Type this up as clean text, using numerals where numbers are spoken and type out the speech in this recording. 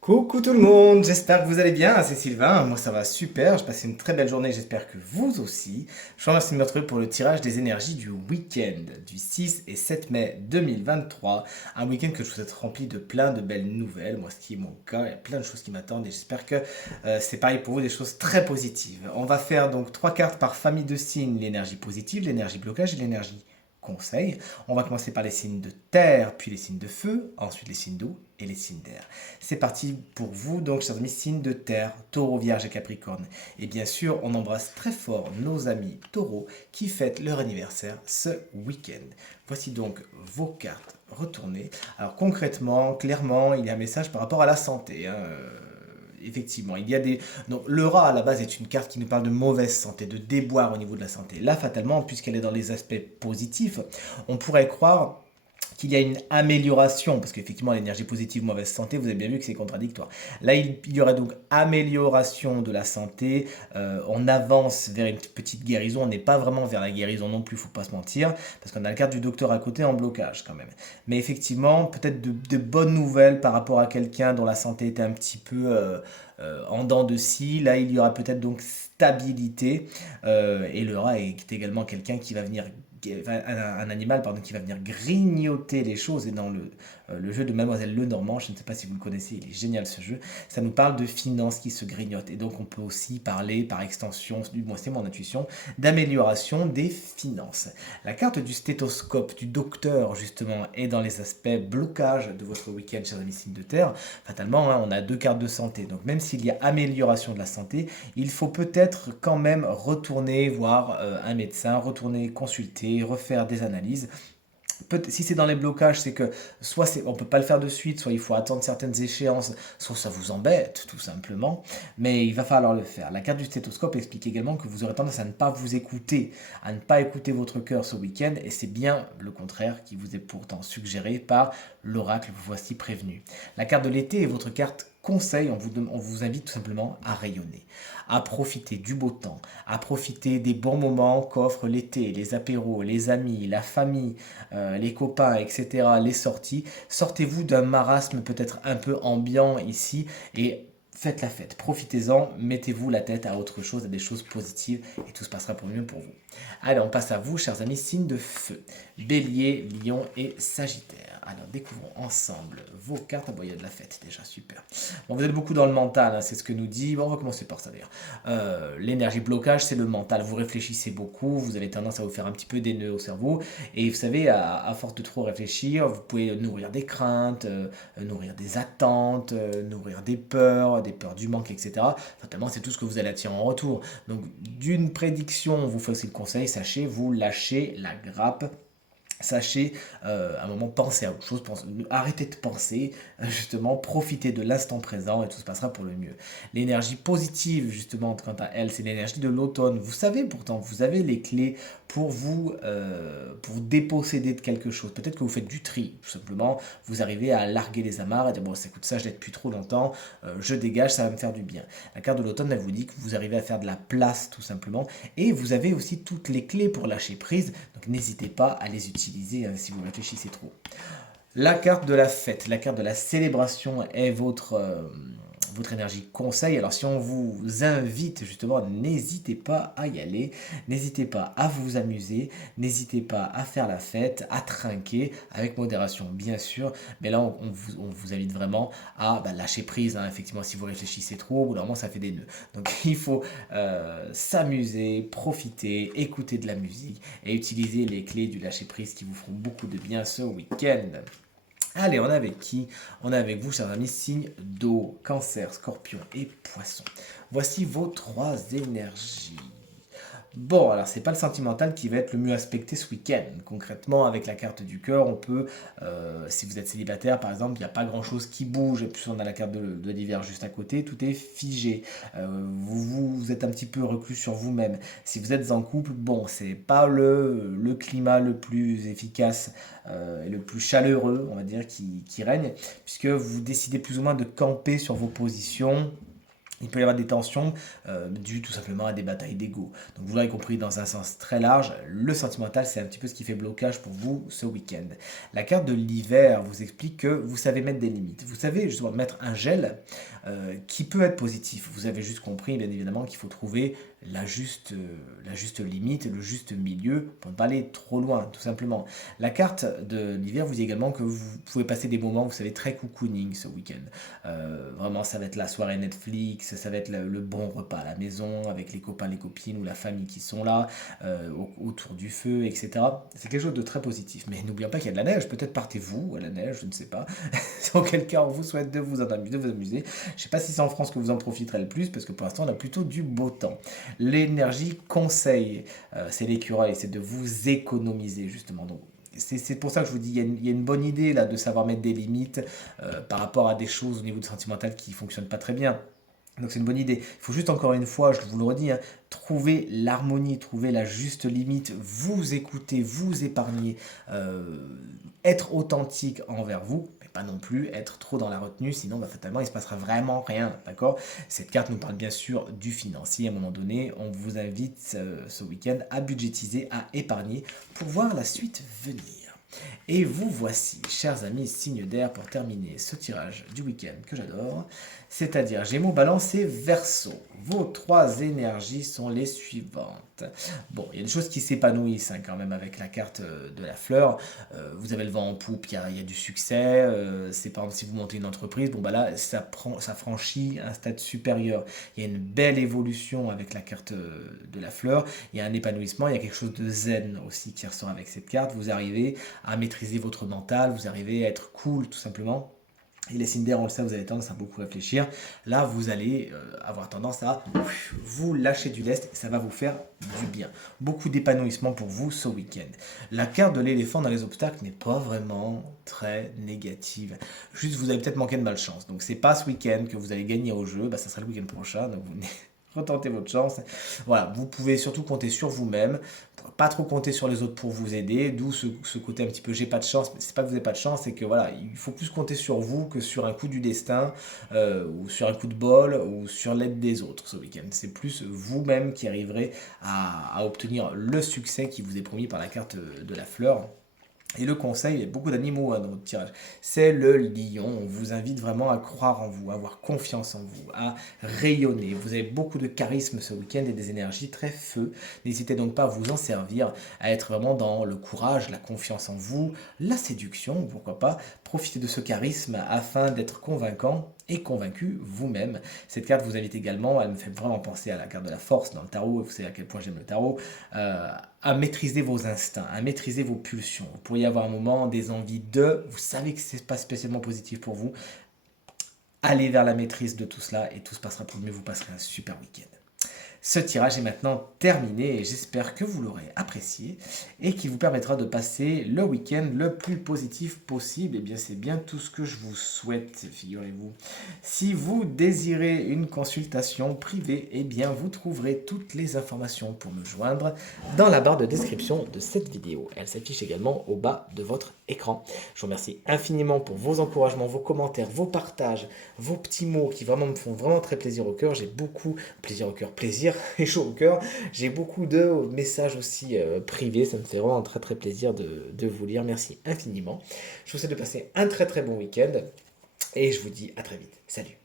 Coucou tout le monde, j'espère que vous allez bien, c'est Sylvain, moi ça va super, je passe une très belle journée, j'espère que vous aussi. Je vous remercie de me retrouver pour le tirage des énergies du week-end du 6 et 7 mai 2023, un week-end que je vous souhaite rempli de plein de belles nouvelles, moi ce qui est mon cas, il y a plein de choses qui m'attendent et j'espère que c'est pareil pour vous, des choses très positives. On va faire donc trois cartes par famille de signes, l'énergie positive, l'énergie blocage et l'énergie conseil. On va commencer par les signes de terre, puis les signes de feu, ensuite les signes d'eau et les signes d'air. C'est parti pour vous, donc, chers amis, signes de terre, taureau, vierge et capricorne. Et bien sûr, on embrasse très fort nos amis taureaux qui fêtent leur anniversaire ce week-end. Voici donc vos cartes retournées. Alors, concrètement, clairement, il y a un message par rapport à la santé, hein. Effectivement, il y a des. Donc, le rat à la base est une carte qui nous parle de mauvaise santé, de déboire au niveau de la santé. Là, fatalement, puisqu'elle est dans les aspects positifs, on pourrait croire qu'il y a une amélioration, parce qu'effectivement l'énergie positive, mauvaise santé, vous avez bien vu que c'est contradictoire. Là, il y aurait donc amélioration de la santé, on avance vers une petite guérison, on n'est pas vraiment vers la guérison non plus, faut pas se mentir, parce qu'on a la carte du docteur à côté en blocage quand même. Mais effectivement, peut-être de bonnes nouvelles par rapport à quelqu'un dont la santé était un petit peu en dents de scie. Là, il y aura peut-être donc stabilité, et le rat est également quelqu'un qui va venir enfin, un animal pardon, qui va venir grignoter les choses. Et dans le jeu de Mademoiselle Lenormand, je ne sais pas si vous le connaissez, il est génial ce jeu, ça nous parle de finances qui se grignotent. Et donc on peut aussi parler par extension, du moins c'est mon intuition, d'amélioration des finances. La carte du stéthoscope, du docteur justement, est dans les aspects blocage de votre week-end, chers amis signes de terre. Fatalement, hein, on a deux cartes de santé. Donc même s'il y a amélioration de la santé, il faut peut-être quand même retourner voir un médecin, retourner consulter, refaire des analyses. Si c'est dans les blocages, c'est que soit on ne peut pas le faire de suite, soit il faut attendre certaines échéances, soit ça vous embête tout simplement, mais il va falloir le faire. La carte du stéthoscope explique également que vous aurez tendance à ne pas vous écouter, à ne pas écouter votre cœur ce week-end, et c'est bien le contraire qui vous est pourtant suggéré par l'oracle, vous voici prévenu. La carte de l'été est votre carte conseil, on vous invite tout simplement à rayonner, à profiter du beau temps, à profiter des bons moments qu'offre l'été, les apéros, les amis, la famille, les copains, etc., les sorties. Sortez-vous d'un marasme peut-être un peu ambiant ici et faites la fête. Profitez-en, mettez-vous la tête à autre chose, à des choses positives et tout se passera pour mieux pour vous. Allez, on passe à vous, chers amis, signes de feu. Bélier, Lion et Sagittaire. Alors, découvrons ensemble vos cartes. Ah bon, il y a de la fête déjà, super. Bon, vous êtes beaucoup dans le mental, hein, c'est ce que nous dit. Bon, on va commencer par ça d'ailleurs. L'énergie blocage, c'est le mental. Vous réfléchissez beaucoup, vous avez tendance à vous faire un petit peu des nœuds au cerveau. Et vous savez, à force de trop réfléchir, vous pouvez nourrir des craintes, nourrir des attentes, nourrir des peurs du manque, etc. Fatalement, c'est tout ce que vous allez attirer en retour. Donc, d'une prédiction, on vous fait aussi le conseil, sachez, vous lâchez la grappe. Sachez, à un moment, pensez à autre chose, arrêtez de penser, justement, profitez de l'instant présent et tout se passera pour le mieux. L'énergie positive, justement, quant à elle, c'est l'énergie de l'automne. Vous savez pourtant, vous avez les clés pour pour déposséder de quelque chose. Peut-être que vous faites du tri, tout simplement, vous arrivez à larguer les amarres et dire, bon, écoute, ça, je l'ai depuis trop longtemps, je dégage, ça va me faire du bien. La carte de l'automne, elle vous dit que vous arrivez à faire de la place, tout simplement, et vous avez aussi toutes les clés pour lâcher prise, donc n'hésitez pas à les utiliser si vous réfléchissez trop. La carte de la fête, la carte de la célébration est votre énergie conseil. Alors si on vous invite justement, n'hésitez pas à y aller, n'hésitez pas à vous amuser, n'hésitez pas à faire la fête, à trinquer, avec modération bien sûr, mais là on vous invite vraiment à lâcher prise, hein. Effectivement si vous réfléchissez trop, au bout d'un moment ça fait des nœuds. Donc il faut s'amuser, profiter, écouter de la musique et utiliser les clés du lâcher prise qui vous feront beaucoup de bien ce week-end. Allez, on est avec qui? On est avec vous, chers amis, signes d'eau, cancer, scorpion et poisson. Voici vos trois énergies. Bon, alors c'est pas le sentimental qui va être le mieux aspecté ce week-end. Concrètement, avec la carte du cœur, on peut, si vous êtes célibataire par exemple, il n'y a pas grand-chose qui bouge, et puis on a la carte de l'hiver juste à côté, tout est figé. Vous êtes un petit peu reclus sur vous-même. Si vous êtes en couple, bon, c'est pas le climat le plus efficace et le plus chaleureux, on va dire, qui règne, puisque vous décidez plus ou moins de camper sur vos positions Il peut y avoir des tensions dues tout simplement à des batailles d'ego. Donc vous l'aurez compris dans un sens très large, le sentimental c'est un petit peu ce qui fait blocage pour vous ce week-end. La carte de l'hiver vous explique que vous savez mettre des limites. Vous savez justement mettre un gel qui peut être positif. Vous avez juste compris bien évidemment qu'il faut trouver la juste limite, le juste milieu pour ne pas aller trop loin tout simplement. La carte de l'hiver vous dit également que vous pouvez passer des moments, vous savez, très cocooning ce week-end. Vraiment ça va être la soirée Netflix, ça va être le bon repas à la maison avec les copains, les copines ou la famille qui sont là, autour du feu, etc. C'est quelque chose de très positif. Mais n'oublions pas qu'il y a de la neige. Peut-être partez-vous à la neige, je ne sais pas. Dans quel cas on vous souhaite de vous amuser. Je ne sais pas si c'est en France que vous en profiterez le plus, parce que pour l'instant on a plutôt du beau temps. L'énergie conseil, c'est l'écureuil, c'est de vous économiser justement. Donc c'est pour ça que je vous dis, il y a une bonne idée là de savoir mettre des limites par rapport à des choses au niveau du sentimental qui ne fonctionnent pas très bien. Donc c'est une bonne idée. Il faut juste encore une fois, je vous le redis, hein, trouver l'harmonie, trouver la juste limite, vous écouter, vous épargner, être authentique envers vous, mais pas non plus être trop dans la retenue, sinon bah, fatalement il se passera vraiment rien, d'accord? Cette carte nous parle bien sûr du financier. À un moment donné, on vous invite ce week-end à budgétiser, à épargner pour voir la suite venir. Et vous voici, chers amis, signe d'air pour terminer ce tirage du week-end que j'adore, c'est-à-dire Gémeaux, Balance et Verseau. Vos trois énergies sont les suivantes. Bon, il y a des choses qui s'épanouissent hein, quand même avec la carte de la fleur. Vous avez le vent en poupe, il y a du succès. C'est par exemple si vous montez une entreprise, bon bah là ça franchit un stade supérieur. Il y a une belle évolution avec la carte de la fleur. Il y a un épanouissement, il y a quelque chose de zen aussi qui ressort avec cette carte. Vous arrivez à maîtriser votre mental, vous arrivez à être cool tout simplement. Et les signes d'air, on le sait, vous avez tendance à beaucoup réfléchir. Là, vous allez avoir tendance à vous lâcher du lest. Ça va vous faire du bien. Beaucoup d'épanouissement pour vous ce week-end. La carte de l'éléphant dans les obstacles n'est pas vraiment très négative. Juste, vous avez peut-être manqué de malchance. Donc, c'est pas ce week-end que vous allez gagner au jeu. Bah, ça sera le week-end prochain. Donc, vous retentez votre chance. Voilà, vous pouvez surtout compter sur vous-même, pas trop compter sur les autres pour vous aider, d'où ce côté un petit peu j'ai pas de chance, mais c'est pas que vous n'avez pas de chance, c'est que voilà, il faut plus compter sur vous que sur un coup du destin, ou sur un coup de bol, ou sur l'aide des autres ce week-end. C'est plus vous-même qui arriverez à obtenir le succès qui vous est promis par la carte de la fleur. Et le conseil, il y a beaucoup d'animaux hein, dans votre tirage, c'est le lion. On vous invite vraiment à croire en vous, à avoir confiance en vous, à rayonner. Vous avez beaucoup de charisme ce week-end et des énergies très feu. N'hésitez donc pas à vous en servir, à être vraiment dans le courage, la confiance en vous, la séduction, pourquoi pas. Profitez de ce charisme afin d'être convaincant et convaincu vous-même. Cette carte vous invite également, elle me fait vraiment penser à la carte de la force dans le tarot, vous savez à quel point j'aime le tarot, à maîtriser vos instincts, à maîtriser vos pulsions. Vous pourriez avoir un moment, des envies de, vous savez que ce n'est pas spécialement positif pour vous, allez vers la maîtrise de tout cela et tout se passera pour le mieux, vous passerez un super week-end. Ce tirage est maintenant terminé et j'espère que vous l'aurez apprécié et qui vous permettra de passer le week-end le plus positif possible. Et bien c'est bien tout ce que je vous souhaite, figurez-vous. Si vous désirez une consultation privée, eh bien vous trouverez toutes les informations pour me joindre dans la barre de description de cette vidéo. Elle s'affiche également au bas de votre écran. Je vous remercie infiniment pour vos encouragements, vos commentaires, vos partages, vos petits mots qui vraiment me font vraiment très plaisir au cœur. J'ai beaucoup plaisir au cœur, plaisir et chaud au cœur. J'ai beaucoup de messages aussi privés. Ça me fait vraiment très très plaisir de vous lire. Merci infiniment. Je vous souhaite de passer un très très bon week-end et je vous dis à très vite. Salut.